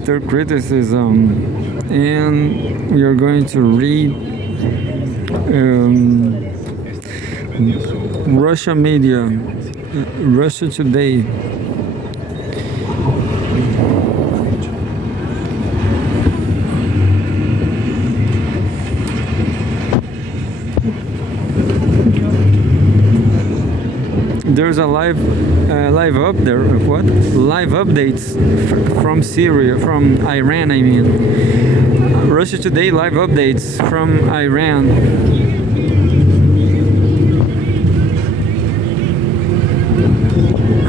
bitter criticism, and we are going to read Russia media, Russia Today. There's a live up there. What? Live updates from Syria, from Iran. I mean, Russia Today live updates from Iran.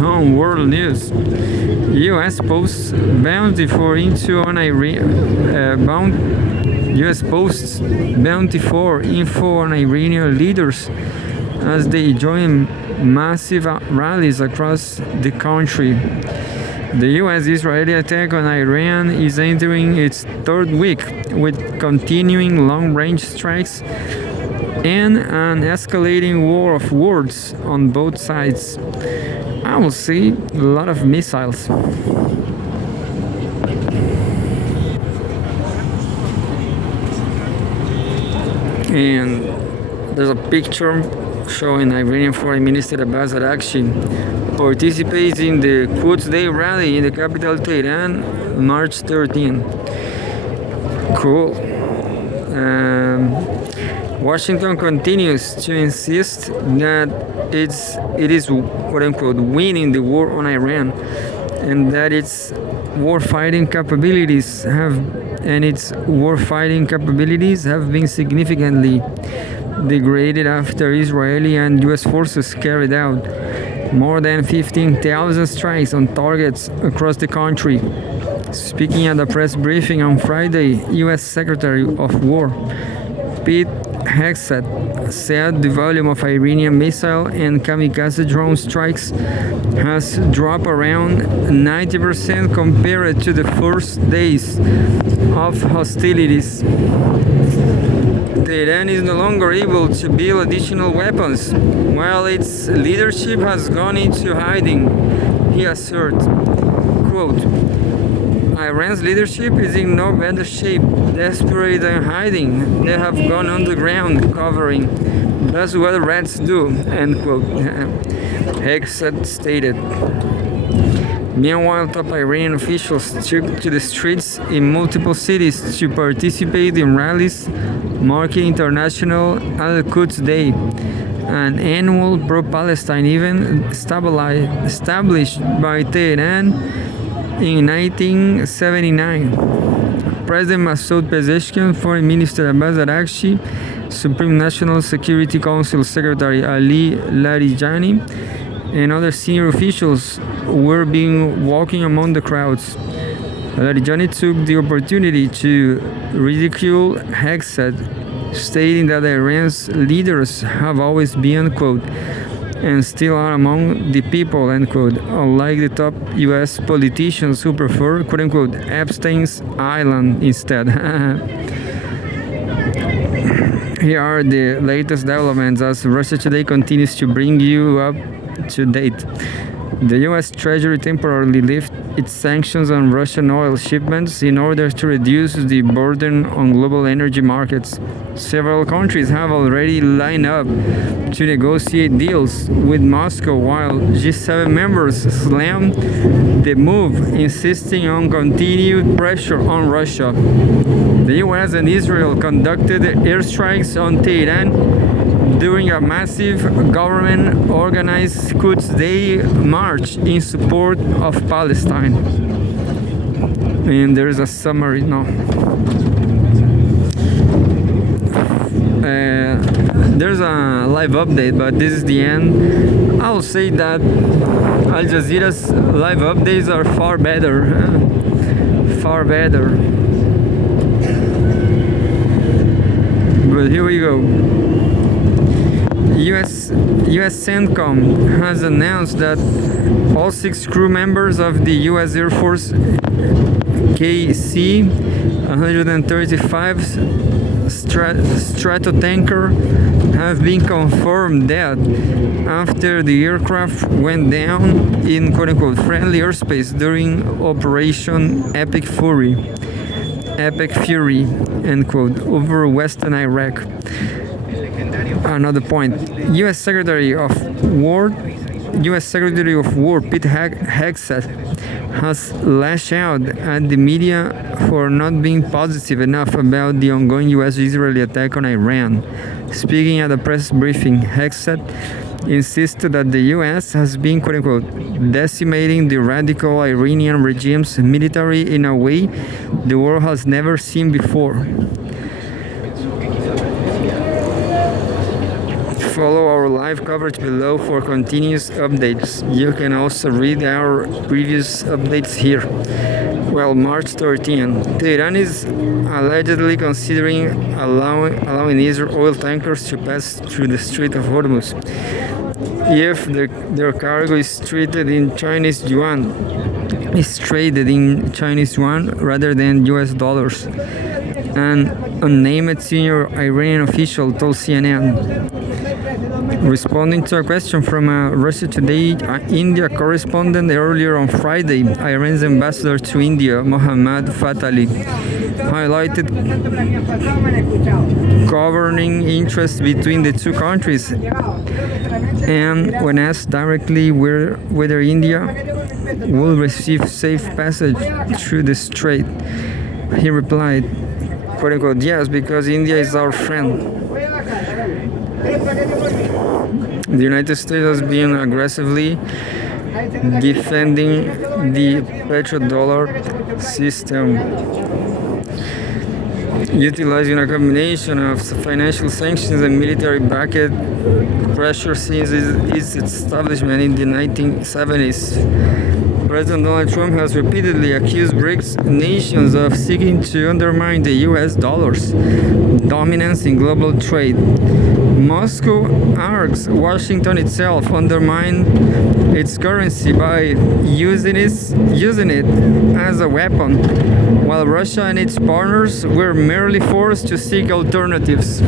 Home World News. U.S. posts bounty for into on Iran. U.S. posts bounty for info on Iranian leaders as they join massive rallies across the country. The U.S.-Israeli attack on Iran is entering its third week with continuing long-range strikes and an escalating war of words on both sides. I will say a lot of missiles. And there's a picture showing Iranian Foreign Minister Abbas Araghchi participates in the Quds Day rally in the capital Tehran, March 13. Cool. Washington continues to insist that it is quote-unquote winning the war on Iran, and that its warfighting capabilities have been significantly degraded after Israeli and U.S. forces carried out more than 15,000 strikes on targets across the country. Speaking at a press briefing on Friday, U.S. Secretary of War Pete Hegseth said the volume of Iranian missile and kamikaze drone strikes has dropped around 90% compared to the first days of hostilities. Tehran is no longer able to build additional weapons, while its leadership has gone into hiding, he asserted. Quote, Iran's leadership is in no better shape, desperate and hiding. They have gone underground, covering. That's what rats do, end quote. Hegseth stated. Meanwhile, top Iranian officials took to the streets in multiple cities to participate in rallies marking International Al-Quds Day, an annual pro-Palestine event established by Tehran in 1979. President Masoud Pezeshkian, Foreign Minister Abbas Araghchi, Supreme National Security Council Secretary Ali Larijani, and other senior officials were walking among the crowds. Larijani took the opportunity to ridicule Hegseth, stating that Iran's leaders have always been, quote, and still are among the people, end quote, unlike the top U.S. politicians who prefer, quote unquote, Epstein's Island instead. Here are the latest developments as Russia Today continues to bring you up to date. The U.S. Treasury temporarily lifted its sanctions on Russian oil shipments in order to reduce the burden on global energy markets. Several countries have already lined up to negotiate deals with Moscow, while G7 members slammed the move, insisting on continued pressure on Russia. The U.S. and Israel conducted airstrikes on Tehran during a massive government-organized Quds Day march in support of Palestine. And there's a summary now. There's a live update, but this is the end. I'll say that Al Jazeera's live updates are far better. Far better. But here we go. US CENTCOM has announced that all 6 crew members of the US Air Force KC-135 Stratotanker have been confirmed that after the aircraft went down in quote-unquote friendly airspace during Operation Epic Fury, end quote, over western Iraq. Another point, U.S. Secretary of War Pete Hegseth has lashed out at the media for not being positive enough about the ongoing U.S.-Israeli attack on Iran. Speaking at a press briefing, Hegseth insisted that the U.S. has been, quote-unquote, decimating the radical Iranian regime's military in a way the world has never seen before. Follow our live coverage below for continuous updates. You can also read our previous updates here. Well, March 13. Tehran is allegedly considering allowing Israel oil tankers to pass through the Strait of Hormuz if their cargo is traded in Chinese yuan rather than US dollars. An unnamed senior Iranian official told CNN. Responding to a question from a Russia Today India correspondent earlier on Friday, Iran's ambassador to India, Mohammad Fatali, highlighted governing interests between the two countries, and when asked directly whether India will receive safe passage through the strait, he replied, quote unquote, yes, because India is our friend. The United States has been aggressively defending the petrodollar system, utilizing a combination of financial sanctions and military-backed pressure since its establishment in the 1970s. President Donald Trump has repeatedly accused BRICS nations of seeking to undermine the US dollar's dominance in global trade. Moscow argues Washington itself undermined its currency by using it as a weapon, while Russia and its partners were merely forced to seek alternatives.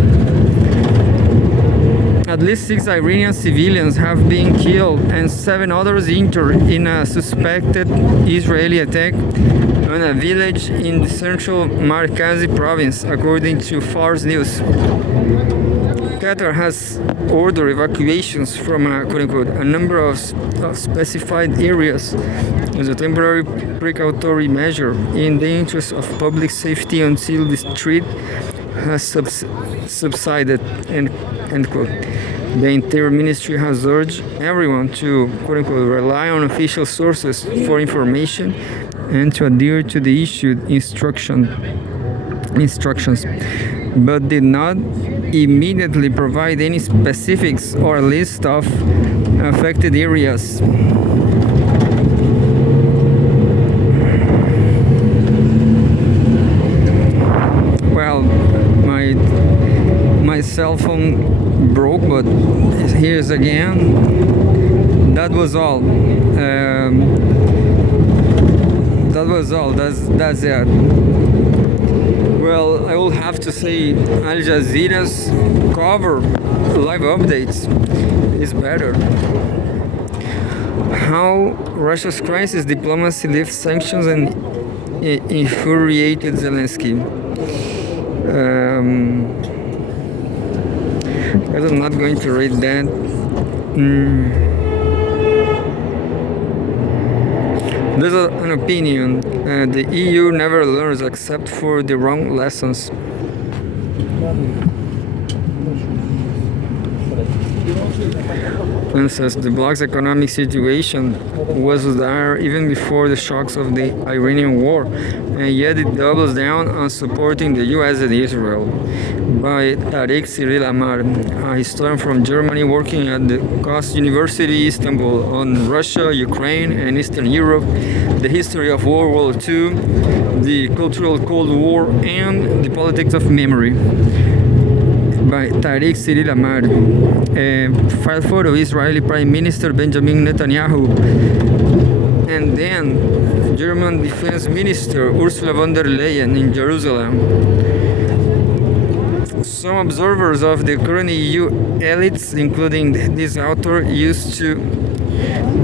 At least 6 Iranian civilians have been killed and 7 others injured in a suspected Israeli attack on a village in the central Markazi province, according to Fars News. Qatar has ordered evacuations from a number of specified areas as a temporary precautionary measure in the interest of public safety until the threat has subsided, end quote. The Interior Ministry has urged everyone to, quote unquote, rely on official sources for information and to adhere to the issued instructions, but did not immediately provide any specifics or list of affected areas. Well, my cell phone broke, but here's again. That was all. That's it. Well, I will have to say Al Jazeera's cover live updates is better. How Russia's crisis diplomacy lifts sanctions and infuriated Zelensky. I'm not going to read that. There's an opinion. The EU never learns except for the wrong lessons. And says the bloc's economic situation was dire even before the shocks of the Iranian war, and yet it doubles down on supporting the US and Israel. By Tariq Cyril Amar, a historian from Germany working at the KAS University Istanbul on Russia, Ukraine, and Eastern Europe, the history of World War II, the cultural Cold War, and the politics of memory. By Tariq Cyril Amar, a file photo of Israeli Prime Minister Benjamin Netanyahu, and then German Defense Minister Ursula von der Leyen in Jerusalem. Some observers of the current EU elites, including this author, used to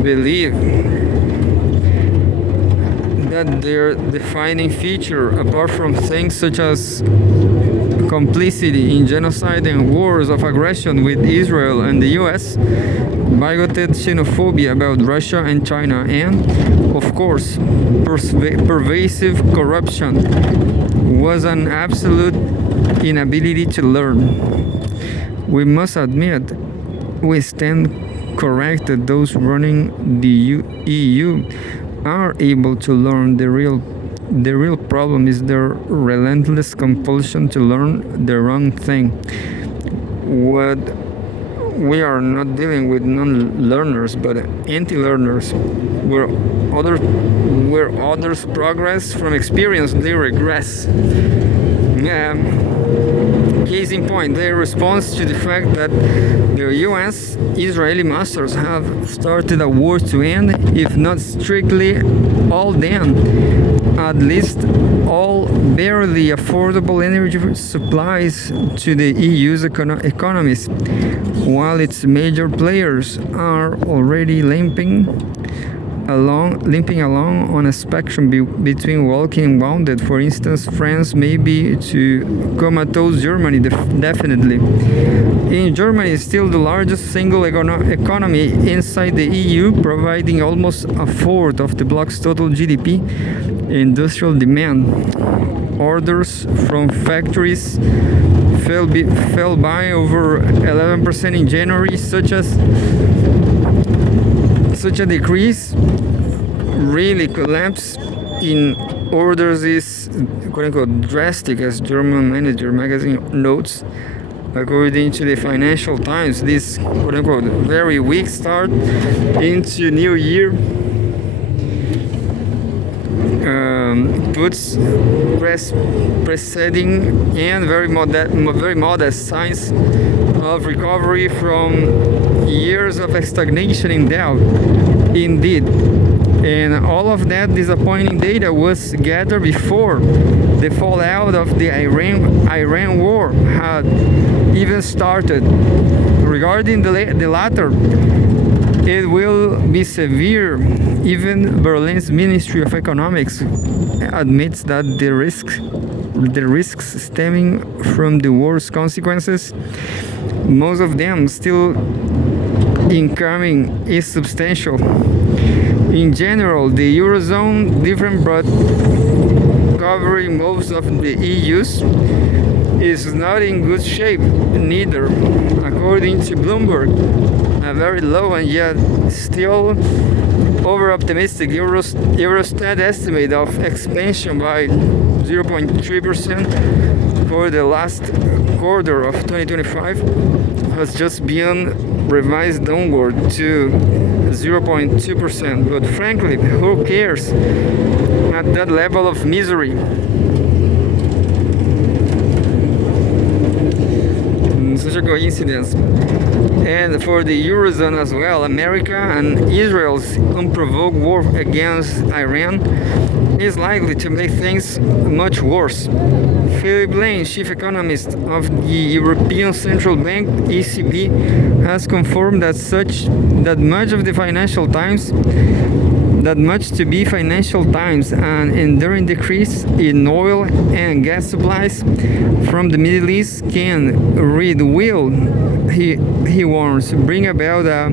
believe that their defining feature, apart from things such as complicity in genocide and wars of aggression with Israel and the US, bigoted xenophobia about Russia and China, and, of course, pervasive corruption, was an absolute inability to learn. We must admit, we stand corrected. Those running the EU are able to learn. The real problem is their relentless compulsion to learn the wrong thing. What we are not dealing with non-learners but anti-learners, where others progress from experience, they regress. Case in point, their response to the fact that the US Israeli masters have started a war to end, if not strictly all them, at least all barely affordable energy supplies to the EU's economies, while its major players are already limping along on a spectrum between walking and wounded. For instance, France may be to comatose Germany, definitely. In Germany, still the largest single economy inside the EU, providing almost a fourth of the bloc's total GDP, industrial demand. Orders from factories fell by over 11% in January, such a decrease really collapse in orders is quote unquote drastic, as German Manager magazine notes. According to the Financial Times, this quote unquote very weak start into new year puts preceding and very modest signs of recovery from years of stagnation in doubt. Indeed, and all of that disappointing data was gathered before the fallout of the Iran war had even started. Regarding the latter, it will be severe. Even Berlin's Ministry of Economics admits that the risks stemming from the war's consequences, most of them still incoming, is substantial. In general, the Eurozone, different but covering most of the EU's, is not in good shape neither. According to Bloomberg, a very low and yet still over-optimistic Eurostat estimate of expansion by 0.3% for the last quarter of 2025 has just been revised downward to 0.2%. But frankly, who cares at that level of misery? Such a coincidence. And for the Eurozone as well, America and Israel's unprovoked war against Iran is likely to make things much worse. Philip Lane, chief economist of the European Central Bank (ECB), has confirmed that much to be Financial Times, an enduring decrease in oil and gas supplies from the Middle East will, he warns, bring about a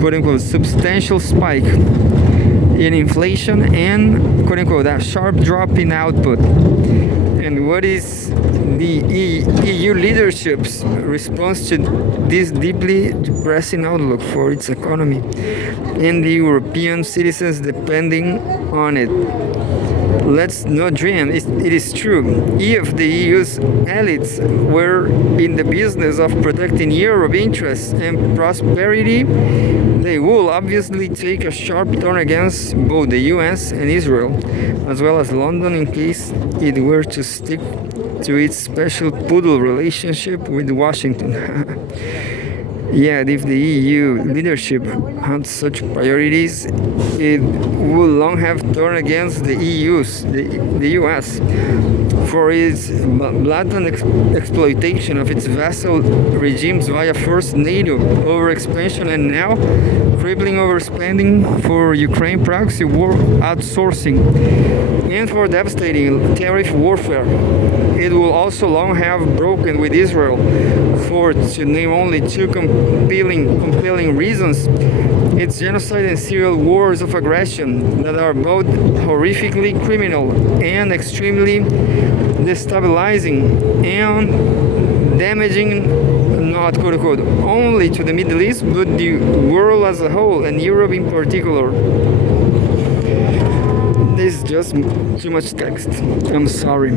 quote-unquote substantial spike in inflation and quote-unquote a sharp drop in output. And what is the EU leadership's response to this deeply depressing outlook for its economy and the European citizens depending on it? Let's not dream. It is true. If the EU's elites were in the business of protecting Europe's interests and prosperity, they will obviously take a sharp turn against both the US and Israel, as well as London, in case it were to stick to its special poodle relationship with Washington. Yet, if the EU leadership had such priorities, it would long have turned against the US, for its blatant exploitation of its vassal regimes via first NATO overexpansion and now crippling overspending for Ukraine proxy war outsourcing and for devastating tariff warfare. It will also long have broken with Israel for, to name only two compelling reasons, its genocide and serial wars of aggression that are both horrifically criminal and extremely destabilizing and damaging, not quote unquote only to the Middle East but the world as a whole and Europe in particular. This is just too much text. I'm sorry.